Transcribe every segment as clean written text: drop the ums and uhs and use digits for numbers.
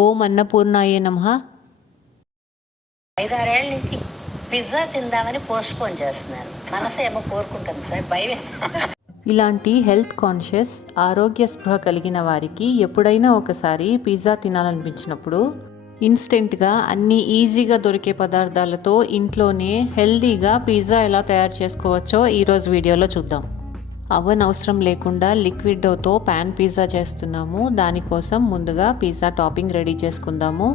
ఓం అన్నపూర్ణాయే నమః. 5-6 ఏళ్ల నుంచి పిజ్జా తిందామని పోస్ట్‌పోన్ చేస్తున్నారు. మనసేమో కోరుకుంటుంది సార్ భయమే. ఇలాంటి హెల్త్ కాన్షియస్, ఆరోగ్య స్పృహ కలిగిన వారికి ఎప్పుడైనా ఒకసారి పిజ్జా తినాలనిపించినప్పుడు ఇన్స్టెంట్గా అన్ని ఈజీగా దొరికే పదార్థాలతో ఇంట్లోనే హెల్తీగా పిజ్జా ఎలా తయారు చేసుకోవచ్చో ఈరోజు వీడియోలో చూద్దాం. అవన్ అవసరం లేకుండా లిక్విడ్ డోతో ప్యాన్ పిజ్జా చేస్తున్నాము. దానికోసం ముందుగా పిజ్జా టాపింగ్ రెడీ చేసుకుందాము.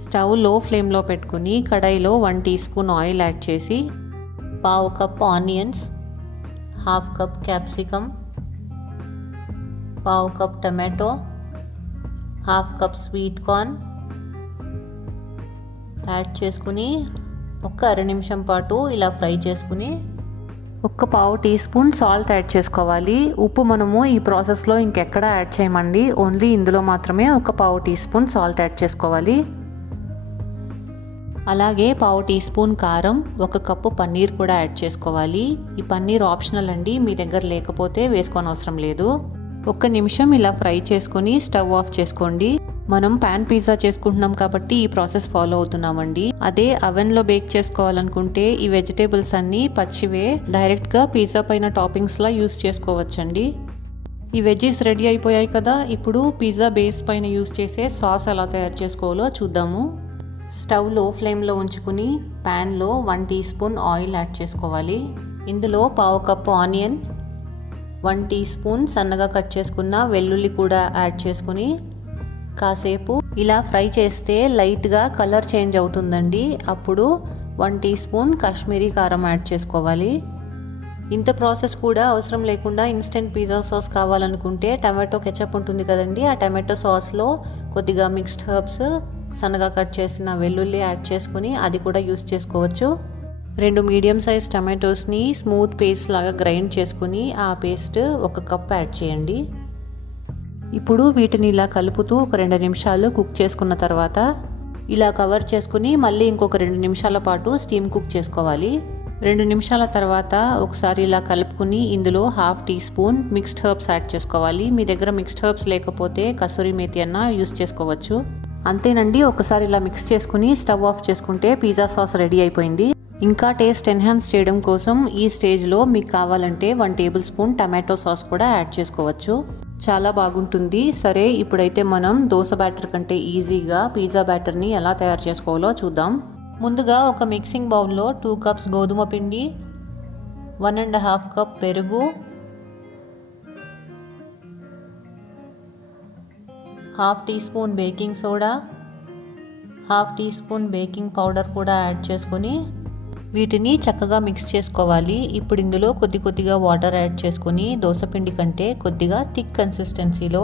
స్టవ్ లో ఫ్లేమ్లో పెట్టుకుని కడాయిలో 1 టీ స్పూన్ ఆయిల్ యాడ్ చేసి 1/2 cup onions, 1/2 cup capsicum, 1/2 cup tomato, 1/2 cup sweet corn add చేసుకుని ఒక 2 నిమిషం పాటు ఇలా ఫ్రై చేసుకుని 1/4 టీ స్పూన్ సాల్ట్ యాడ్ చేసుకోవాలి. ఉప్పు మనము ఈ ప్రాసెస్లో ఇంకెక్కడ యాడ్ చేయమండి, ఓన్లీ ఇందులో మాత్రమే 1/4 టీ స్పూన్ సాల్ట్ యాడ్ చేసుకోవాలి. అలాగే 1/4 టీ స్పూన్ కారం, 1 కప్పు పన్నీర్ కూడా యాడ్ చేసుకోవాలి. ఈ పన్నీర్ ఆప్షనల్ అండి, మీ దగ్గర లేకపోతే వేసుకోని అవసరం లేదు. 1 నిమిషం ఇలా ఫ్రై చేసుకొని స్టవ్ ఆఫ్ చేసుకోండి. మనం ప్యాన్ పిజ్జా చేసుకుంటున్నాం కాబట్టి ఈ ప్రాసెస్ ఫాలో అవుతున్నామండి. అదే అవెన్లో బేక్ చేసుకోవాలనుకుంటే ఈ వెజిటేబుల్స్ అన్నీ పచ్చివే డైరెక్ట్గా పిజ్జా పైన టాపింగ్స్లా యూస్ చేసుకోవచ్చండి. ఈ వెజ్జీస్ రెడీ అయిపోయాయి కదా, ఇప్పుడు పిజ్జా బేస్ పైన యూస్ చేసే సాస్ ఎలా తయారు చేసుకోవాలో చూద్దాము. స్టవ్ లో ఫ్లేమ్లో ఉంచుకుని ప్యాన్లో 1 టీ స్పూన్ ఆయిల్ యాడ్ చేసుకోవాలి. ఇందులో 1/2 కప్పు ఆనియన్, 1 టీ స్పూన్ సన్నగా కట్ చేసుకున్న వెల్లుల్లి కూడా యాడ్ చేసుకుని కాసేపు ఇలా ఫ్రై చేస్తే లైట్గా కలర్ చేంజ్ అవుతుందండి. అప్పుడు 1 టీ స్పూన్ కాశ్మీరీ కారం యాడ్ చేసుకోవాలి. ఇంత ప్రాసెస్ కూడా అవసరం లేకుండా ఇన్స్టెంట్ పిజ్జా సాస్ కావాలనుకుంటే టమాటో కెచప్ ఉంటుంది కదండి, ఆ టమాటో సాస్లో కొద్దిగా మిక్స్డ్ హర్బ్స్, సన్నగా కట్ చేసిన వెల్లుల్లి యాడ్ చేసుకుని అది కూడా యూస్ చేసుకోవచ్చు. 2 మీడియం సైజ్ టమాటోస్ని స్మూత్ పేస్ట్ లాగా గ్రైండ్ చేసుకుని ఆ పేస్ట్ 1 కప్ యాడ్ చేయండి. ఇప్పుడు వీటిని ఇలా కలుపుతూ ఒక 2 నిమిషాలు కుక్ చేసుకున్న తర్వాత ఇలా కవర్ చేసుకుని మళ్ళీ ఇంకొక 2 నిమిషాల పాటు స్టీమ్ కుక్ చేసుకోవాలి. 2 నిమిషాల తర్వాత ఒకసారి ఇలా కలుపుకుని ఇందులో 1/2 teaspoon mixed herbs add చేసుకోవాలి. మీ దగ్గర మిక్స్డ్ హర్బ్స్ లేకపోతే కసూరి మేతి అన్న యూస్ చేసుకోవచ్చు. అంతేనండి, ఒకసారి ఇలా మిక్స్ చేసుకుని స్టవ్ ఆఫ్ చేసుకుంటే పిజ్జా సాస్ రెడీ అయిపోయింది. ఇంకా టేస్ట్ ఎన్హాన్స్ చేయడం కోసం ఈ స్టేజ్లో మీకు కావాలంటే 1 టేబుల్ స్పూన్ టమాటో సాస్ కూడా యాడ్ చేసుకోవచ్చు. చాలా బాగుంటుంది. సరే, ఇప్పుడైతే మనం దోశ బ్యాటర్ కంటే ఈజీగా పిజ్జా బ్యాటర్ని ఎలా తయారు చేసుకోవాలో చూద్దాం. ముందుగా ఒక మిక్సింగ్ బౌల్లో 2 కప్స్ గోధుమ పిండి, 1.5 కప్ పెరుగు, 1/2 teaspoon baking soda, 1/2 teaspoon baking powder కూడా యాడ్ చేసుకొని వీటిని చక్కగా మిక్స్ చేసుకోవాలి. ఇప్పుడు ఇందులో కొద్దిగా వాటర్ యాడ్ చేసుకుని దోసపిండి కంటే కొద్దిగా థిక్ కన్సిస్టెన్సీలో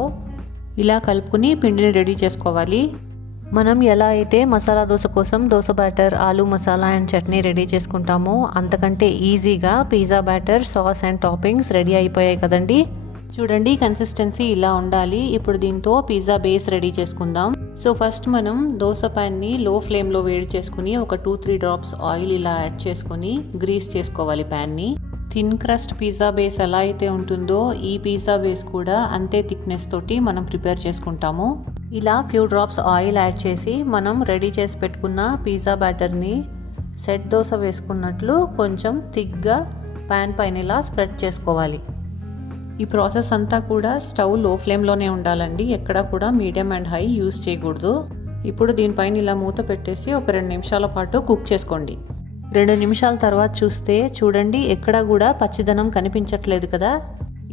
ఇలా కలుపుకుని పిండిని రెడీ చేసుకోవాలి. మనం ఎలా అయితే మసాలా దోశ కోసం దోశ బ్యాటర్, ఆలు మసాలా అండ్ చట్నీ రెడీ చేసుకుంటామో అంతకంటే ఈజీగా pizza batter, sauce and toppings ready అయిపోయాయి కదండి. చూడండి, కన్సిస్టెన్సీ ఇలా ఉండాలి. ఇప్పుడు దీంతో పిజ్జా బేస్ రెడీ చేసుకుందాం. సో ఫస్ట్ మనం దోశ ప్యాన్ని లో ఫ్లేమ్లో వేడి చేసుకుని ఒక 2-3 డ్రాప్స్ ఆయిల్ ఇలా యాడ్ చేసుకుని గ్రీస్ చేసుకోవాలి ప్యాన్ని. థిన్ క్రస్ట్ పిజ్జా బేస్ ఎలా అయితే ఉంటుందో ఈ పిజ్జా బేస్ కూడా అంతే థిక్నెస్ తోటి మనం ప్రిపేర్ చేసుకుంటాము. ఇలా ఫ్యూ డ్రాప్స్ ఆయిల్ యాడ్ చేసి మనం రెడీ చేసి పెట్టుకున్న పిజ్జా బ్యాటర్ని సెట్ దోశ వేసుకున్నట్లు కొంచెం థిక్గా ప్యాన్ పైన ఇలా స్ప్రెడ్ చేసుకోవాలి. ఈ ప్రాసెస్ అంతా కూడా స్టవ్ లో ఫ్లేమ్లోనే ఉండాలండి, ఎక్కడ కూడా మీడియం అండ్ హై యూస్ చేయకూడదు. ఇప్పుడు దీనిపైన ఇలా మూత పెట్టేసి ఒక 2 నిమిషాల పాటు కుక్ చేసుకోండి. 2 నిమిషాల తర్వాత చూస్తే చూడండి, ఎక్కడా కూడా పచ్చిదనం కనిపించట్లేదు కదా.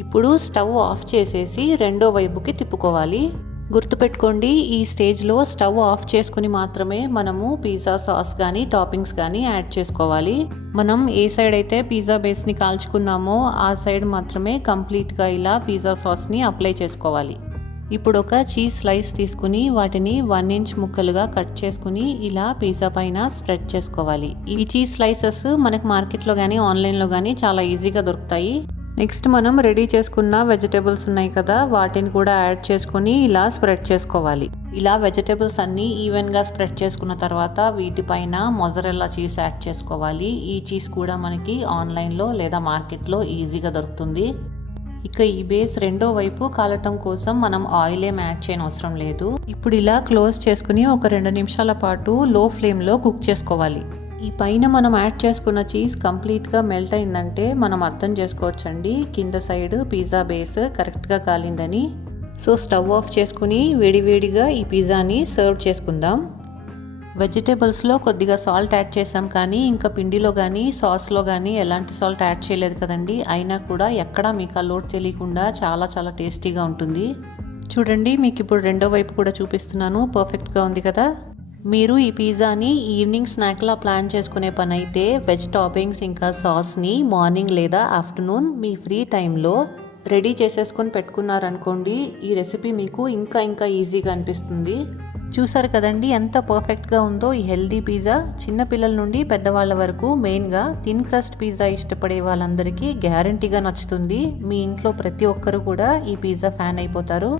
ఇప్పుడు స్టవ్ ఆఫ్ చేసేసి రెండో వైపుకి తిప్పుకోవాలి. గుర్తుపెట్టుకోండి, ఈ స్టేజ్లో స్టవ్ ఆఫ్ చేసుకుని మాత్రమే మనము పిజ్జా సాస్ కానీ టాపింగ్స్ కానీ యాడ్ చేసుకోవాలి. మనం ఏ సైడ్ అయితే పిజ్జా బేస్ని కాల్చుకున్నామో ఆ సైడ్ మాత్రమే కంప్లీట్గా ఇలా పిజ్జా సాస్ని అప్లై చేసుకోవాలి. ఇప్పుడు ఒక చీజ్ స్లైస్ తీసుకుని వాటిని 1 ఇంచ్ ముక్కలుగా కట్ చేసుకుని ఇలా పిజ్జా పైన స్ప్రెడ్ చేసుకోవాలి. ఈ చీజ్ స్లైసెస్ మనకు మార్కెట్లో కానీ ఆన్లైన్లో కానీ చాలా ఈజీగా దొరుకుతాయి. నెక్స్ట్ మనం రెడీ చేసుకున్న వెజిటేబుల్స్ ఉన్నాయి కదా, వాటిని కూడా యాడ్ చేసుకుని ఇలా స్ప్రెడ్ చేసుకోవాలి. ఇలా వెజిటేబుల్స్ అన్నీ ఈవెన్గా స్ప్రెడ్ చేసుకున్న తర్వాత వీటిపైన మొజరెల్లా చీజ్ యాడ్ చేసుకోవాలి. ఈ చీజ్ కూడా మనకి ఆన్లైన్లో లేదా మార్కెట్లో ఈజీగా దొరుకుతుంది. ఇక ఈ బేస్ రెండో వైపు కాలటం కోసం మనం ఆయిల్ ఏం యాడ్ చేయని అవసరం లేదు. ఇప్పుడు ఇలా క్లోజ్ చేసుకుని ఒక 2 నిమిషాల పాటు లో ఫ్లేమ్లో కుక్ చేసుకోవాలి. ఈ పైన మనం యాడ్ చేసుకున్న చీజ్ కంప్లీట్గా మెల్ట్ అయిందంటే మనం అర్థం చేసుకోవచ్చండి కింద సైడ్ పిజ్జా బేస్ కరెక్ట్గా కాలిందని. సో స్టవ్ ఆఫ్ చేసుకుని వేడివేడిగా ఈ పిజ్జాని సర్వ్ చేసుకుందాం. వెజిటేబుల్స్లో కొద్దిగా సాల్ట్ యాడ్ చేసాం కానీ ఇంకా పిండిలో కానీ సాస్లో కానీ ఎలాంటి సాల్ట్ యాడ్ చేయలేదు కదండి. అయినా కూడా ఎక్కడా మీకు ఆ లోటు తెలియకుండా చాలా చాలా టేస్టీగా ఉంటుంది. చూడండి మీకు ఇప్పుడు రెండో వైపు కూడా చూపిస్తున్నాను. పర్ఫెక్ట్గా ఉంది కదా. మీరు ఈ పిజ్జాని ఈవినింగ్ స్నాక్లా ప్లాన్ చేసుకునే పని అయితే వెజ్ టాపింగ్స్ ఇంకా సాస్ని మార్నింగ్ లేదా ఆఫ్టర్నూన్ మీ ఫ్రీ టైంలో రెడీ చేసేసుకొని పెట్టుకున్నారనుకోండి, ఈ రెసిపీ మీకు ఇంకా ఈజీగా అనిపిస్తుంది. చూసారు కదండి ఎంత పర్ఫెక్ట్గా ఉందో ఈ హెల్దీ పిజ్జా. చిన్నపిల్లల నుండి పెద్దవాళ్ళ వరకు మెయిన్గా థిన్ క్రస్ట్ పిజ్జా ఇష్టపడే వాళ్ళందరికీ గ్యారంటీగా నచ్చుతుంది. మీ ఇంట్లో ప్రతి ఒక్కరు కూడా ఈ పిజ్జా ఫ్యాన్ అయిపోతారు.